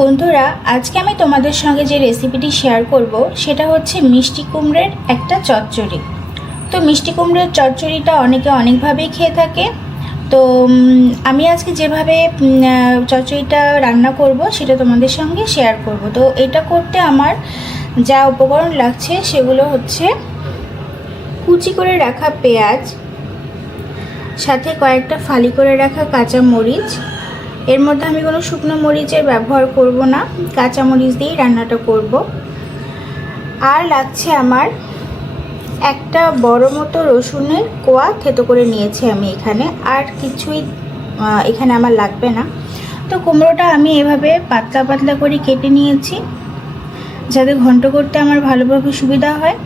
বন্ধুরা, আজকে আমি তোমাদের সঙ্গে যে রেসিপিটি শেয়ার করব, সেটা হচ্ছে মিষ্টি কুমড়ের একটা চচ্চড়ি। তো মিষ্টি কুমড়ের চচ্চড়িটা অনেকে অনেকভাবেই খেয়ে থাকে। তো আমি আজকে যেভাবে চচ্চড়িটা রান্না করব, সেটা তোমাদের সঙ্গে শেয়ার করব। তো এটা করতে আমার যা উপকরণ লাগছে, সেগুলো হচ্ছে কুচি করে রাখা পেঁয়াজ, সাথে কয়েকটা ফালি করে রাখা কাঁচা মরিচ এর মধ্যে আমি কোনো শুকনো মরিচের ব্যবহার করব না, কাঁচা মরিচ দিয়েই রান্নাটা করব। আর লাগছে আমার একটা বড় মতো রসুনের কোয়া থেতো করে নিয়েছি আমি এখানে, আর কিছুই এখানে আমার লাগবে না। তো কুমড়োটা আমি এভাবে পাতলা পাতলা করে কেটে নিয়েছি, যাতে ঘন্ট করতে আমার ভালোভাবে সুবিধা হয়।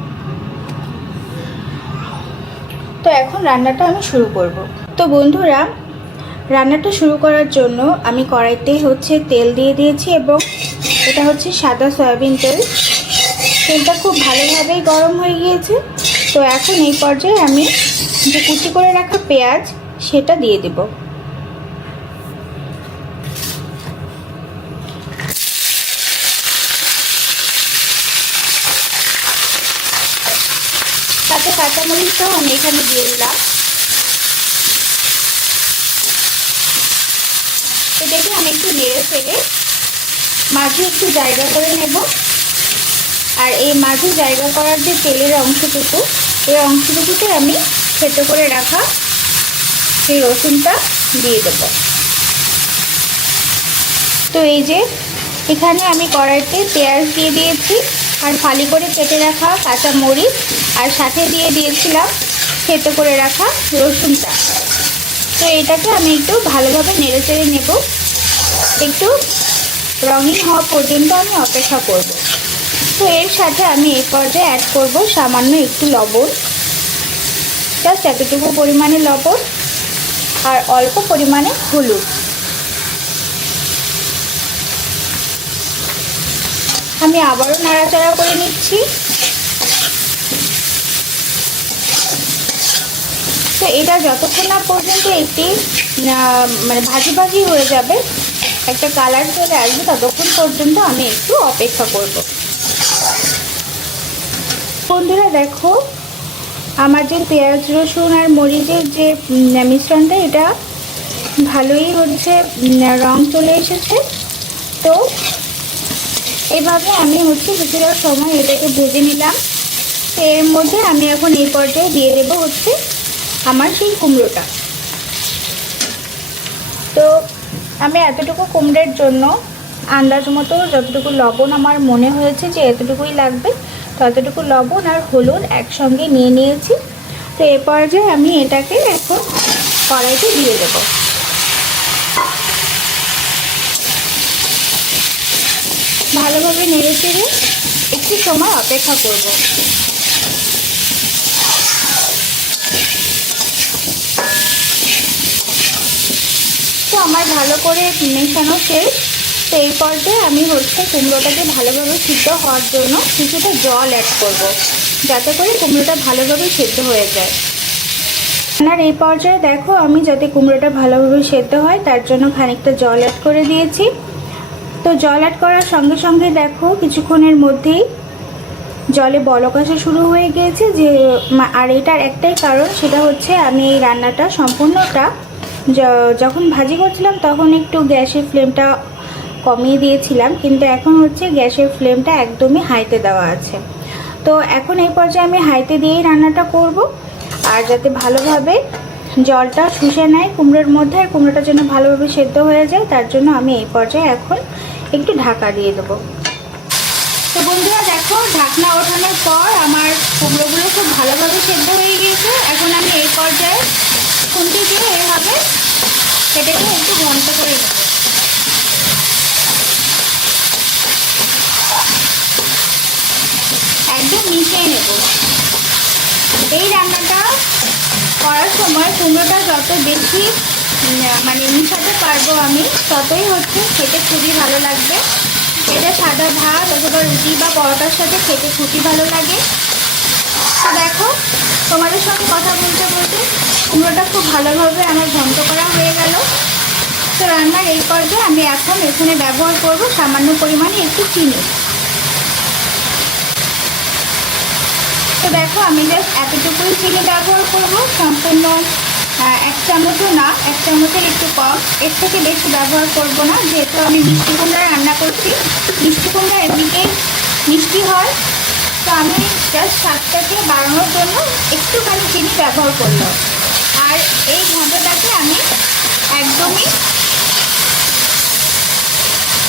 তো এখন রান্নাটা আমি শুরু করব। তো বন্ধুরা রান্নাটা শুরু করার জন্য আমি কড়াইতে হচ্ছে তেল দিয়ে দিয়েছি এবং এটা হচ্ছে সাদা সয়াবিন তেল। তেলটা খুব ভালোভাবেই গরম হয়ে গিয়েছে। তো এখন এই পর্যায়ে আমি যে কুচি করে রাখা পেঁয়াজ, সেটা দিয়ে দেব। সাথে কাঁচামরিচটাও আমি এখানে দিয়ে দিলাম। এটাকে আমি একটু নেড়ে ফেলে মাঝে একটু জায়গা করে নেব। আর এই মাঝে জায়গা করার যে তেলের অংশটুকু, এই অংশটুকুতে আমি থেতো করে রাখা সেই রসুনটা দিয়ে দেব। তো এই যে এখানে আমি কড়াইতে পেঁয়াজ দিয়ে দিয়েছি আর ফালি করে কেটে রাখা কাঁচা মরিচ আর সাথে দিয়ে দিয়েছিলাম থেতো করে রাখা রসুনটা। তো এটাকে আমি একটু ভালোভাবে নেড়ে চেড়ে নেব। একটু রঙিন হওয়া পর্যন্ত আমি অপেক্ষা করব। তো এর সাথে আমি এই পর্যায়ে অ্যাড করব সামান্য একটু লবণ। জাস্ট এতটুকু পরিমাণে লবণ আর অল্প পরিমাণে হলুদ। আমি আবারও নাড়াচাড়া করে নিচ্ছি। তো এটা যতক্ষণ না পর্যন্ত একটি মানে ভাজি ভাজি হয়ে যাবে, একটা কালার চলে আসবে, ততক্ষণ পর্যন্ত আমি একটু অপেক্ষা করব। বন্ধুরা, দেখো, আমার যে পেঁয়াজ, রসুন আর মরিচের যে মিশ্রণটা, এটা ভালোই হচ্ছে রং চলে এসেছে। তো, এভাবে আমি হচ্ছে কিছুটা সময় এটাকে ভেজে নিলাম। এর মধ্যে আমি এখন এই পর্যায়ে দিয়ে দেবো হচ্ছে আমার সেই কুমড়োটা। তো আমি এতটুকু কুমড়োর জন্য আন্দাজ মতো যতটুকু লবণ আমার মনে হয়েছে যে এতটুকুই লাগবে, ততটুকু লবণ আর হলুদ একসঙ্গে নিয়ে নিয়েছি। তো এ পর্যায়ে আমি এটাকে এখন কড়াইতে দিয়ে দেব। ভালোভাবে নেড়ে চেড়ে একটু সময় অপেক্ষা করব। আমার ভালো করে মেশানো শেষ। এই পর্যায়ে আমি হচ্ছে কুমড়োটাকে ভালোভাবে সিদ্ধ হওয়ার জন্য কিছুটা জল অ্যাড করব। যাতে করে কুমড়োটা ভালোভাবে সেদ্ধ হয়ে যায়। আর এই পর্যায়ে দেখো, আমি যাতে কুমড়োটা ভালোভাবে সেদ্ধ হয়, তার জন্য খানিকটা জল অ্যাড করে দিয়েছি। তো জল অ্যাড করার সঙ্গে সঙ্গে দেখো, কিছুক্ষণের মধ্যেই জলে বলক আসা শুরু হয়ে গিয়েছে। যে আর এটার একটাই কারণ, সেটা হচ্ছে আমি এই রান্নাটা সম্পূর্ণটা যখন ভাজি করছিলাম তখন একটু গ্যাসের ফ্লেমটা কমিয়ে দিয়েছিলাম, কিন্তু এখন হচ্ছে গ্যাসের ফ্লেমটা একদমই হাইতে দেওয়া আছে। তো এখন এই পর্যায়ে আমি হাইতে দিয়েই রান্নাটা করব, আর যাতে ভালোভাবে জলটা শুষে নেয় কুমড়োর মধ্যে, আর কুমড়োটা যেন ভালোভাবে সেদ্ধ হয়ে যায়, তার জন্য আমি এই পর্যায়ে এখন একটু ঢাকা দিয়ে দেবো। তো বন্ধুরা, দেখো, ঢাকনা ওঠানোর পর আমার কুমড়োগুলো খুব ভালোভাবে সেদ্ধ হয়ে গিয়েছে। এখন আমি এই পর্যায়ে এইভাবে এটাকে একটু ঘন্ট করে নেব। একদম মিশিয়ে নেব। এই রান্নাটা করার সময় কুমড়োটা যত বেশি মানে মিশাতে পারব আমি, ততই হচ্ছে খেতে খুবই ভালো লাগবে। এটা সাদা ভাত অথবা রুটি বা পরোটার সাথে খেতে খুবই ভালো লাগে। তো দেখো, তোমাদের সঙ্গে কথা বলতে বলতে কুমড়োটা খুব ভালোভাবে আমার ঘন্ট করা হয়ে গেল। তো রান্নার এই পর্যায়ে আমি এখন এখানে ব্যবহার করব সামান্য পরিমাণে একটু চিনি। তো দেখো, আমি জাস্ট এতটুকুই চিনি ব্যবহার করব। সম্পূর্ণ এক চামচও না, এক চামচের একটু কম। এর থেকে বেশি ব্যবহার করব না, যেহেতু আমি মিষ্টি কুমড়া রান্না করছি। মিষ্টি কুমড়া এমনিতেই মিষ্টি হয়। তো আমি জাস্ট স্বাদটাকে বাড়ানোর জন্য একটুখানি চিনি ব্যবহার করলাম। আর এই ঘন্টাটাকে আমি একদমই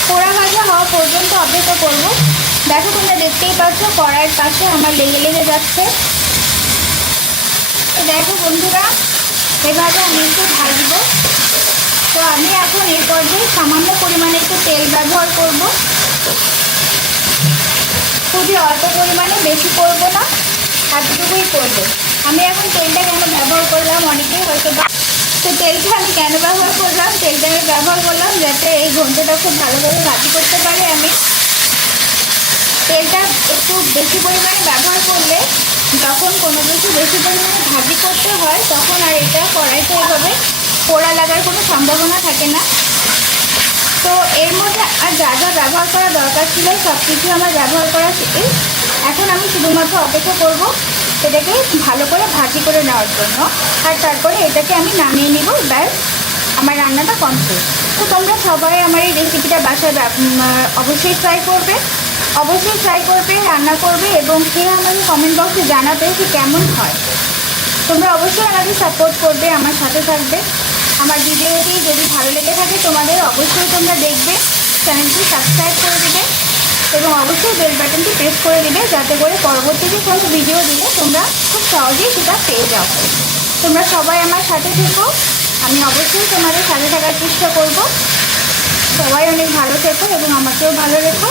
পোড়া ভাজা হওয়া পর্যন্ত অপেক্ষা করব। দেখো, তোমরা দেখতেই পাচ্ছ, কড়াইয়ের পাশে আমার লেগে লেগে যাচ্ছে। দেখো বন্ধুরা, এভাবে আমি একটু ভাজবো। তো আমি এখন এই পর্যায়ে সামান্য পরিমাণে একটু তেল ব্যবহার করব। খুবই অল্প পরিমাণে, বেশি করব না, এতটুকুই করব। আমি এখন তেলটা কেন ব্যবহার করলাম অনেকেই হয়তো তো তেলটা আমি কেন ব্যবহার করলাম? তেলটা আমি ব্যবহার করলাম যাতে এই ঘন্টাটা খুব ভালোভাবে ভাজি করতে পারি আমি। তেলটা একটু বেশি পরিমাণে ব্যবহার করলে যখন কোনো কিছু বেশি পরিমাণে ভাজি করতে হয়, তখন আর এটা কড়াইতে এভাবে পোড়া লাগার কোনো সম্ভাবনা থাকে না। তো এর মধ্যে আর যা যা ব্যবহার করা দরকার ছিল সব কিছু আমার ব্যবহার করা এখন আমি শুধুমাত্র অপেক্ষা করব এটাকে ভালো করে ভাজি করে নেওয়ার জন্য। আর তারপরে এটাকে আমি নামিয়ে নিব। ব্যাস, আমার রান্নাটা কমপ্লিট তো তোমরা সবাই আমার এই রেসিপিটা বাসায় অবশ্যই ট্রাই করবে। অবশ্যই ট্রাই করবে, রান্না করবে এবং খেয়ে আমাকে কমেন্ট বক্সে জানাবে যে কেমন হয়। তোমরা অবশ্যই আমাকে সাপোর্ট করবে, আমার সাথে থাকবে। আমার ভিডিওটি যদি ভালো লেগে থাকে, তোমাদের অবশ্যই তোমরা দেখবে। চ্যানেলটি সাবস্ক্রাইব করে দেবে। এবং অবশ্যই বেল বাটনটি প্রেস করে দেবে যাতে করে পরবর্তীতে কোনো ভিডিও দিলে তোমরা খুব সহজেই সেটা পেয়ে যাও। তোমরা সবাই আমার সাথে থেকো। আমি অবশ্যই তোমাদের সাথে থাকার চেষ্টা করব। সবাই অনেক ভালো থেকো এবং আমাকেও ভালো রেখো।